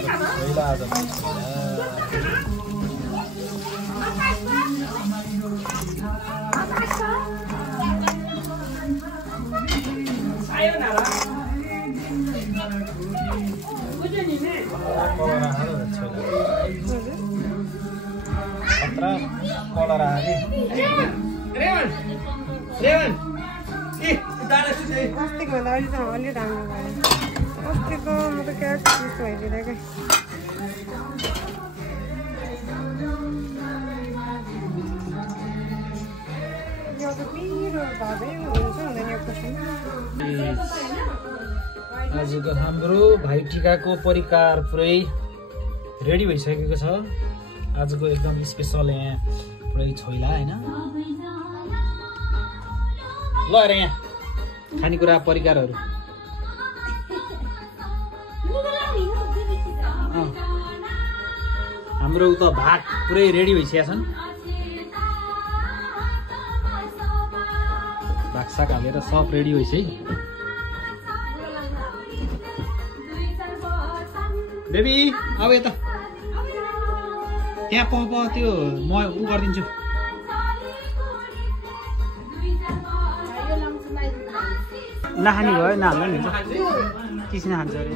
छोइला आज अस्तिको भन्दा अहिले त अलि राम्रो भयो अस्तिको म त क्या चिसो भइदिँदै यो त पिरो भाबै हुन्छ हुँदैन यो question आजको हाम्रो भाइटिकाको परिकार पुरै रेडी भइसकेको छ आजको एकदम स्पेशल यहाँ पुरै छोइला हैन ल अरे यहाँ खानेकुरा परिकारहरू हाम्रो उता भात पुरै रेडी भइसकेका छन् भागसाग हालेर सब रेडी भइसक्यो बेबी अब यता त्यहाँ प त्यो म उ गरिदिन्छु नखाने भयो नहाल्नु नि किसिन खान्छ अरे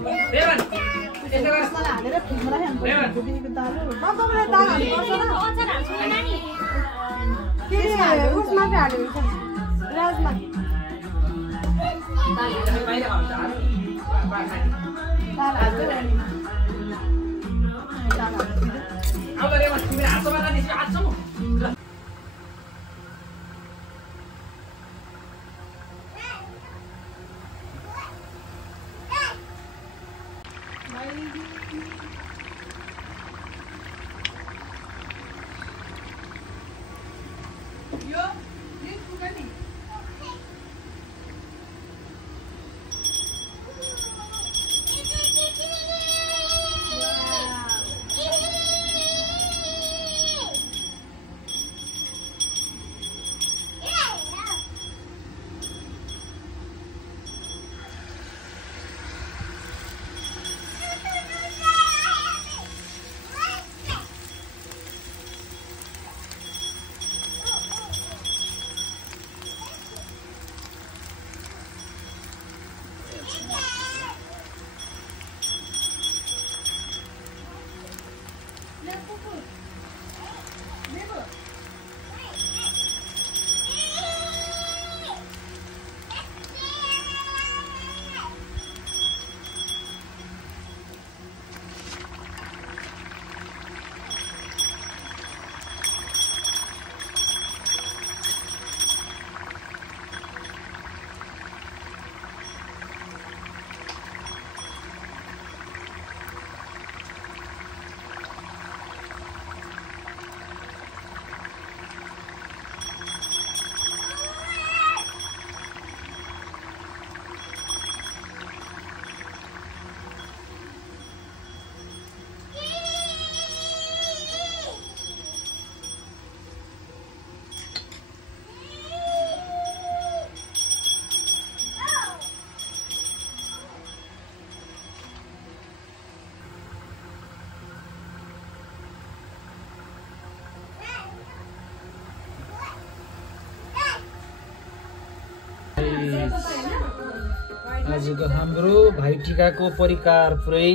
आजको हाम्रो भाइटिकाको परिकार पुरै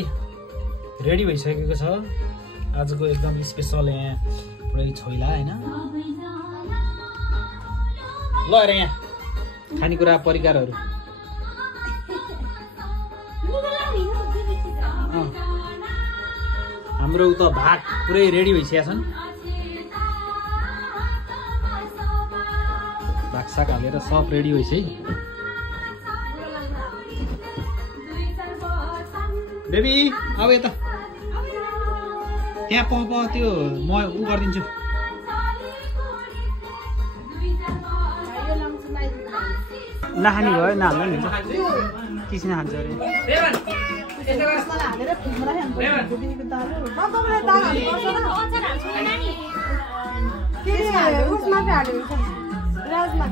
रेडी भइसकेको छ आजको एकदम स्पेशल यहाँ पुरै छोइला हैन ल अरे यहाँ खानेकुरा परिकारहरू हाम्रो उता भात पुरै रेडी भइसकेका छन् भागसाग हालेर सब रेडी भइसक्यो बेबी अब यता त्यहाँ प त्यो म उ गरिदिन्छु नखाने भयो नहाल्नु नि किसिन खान्छ अरे राजमा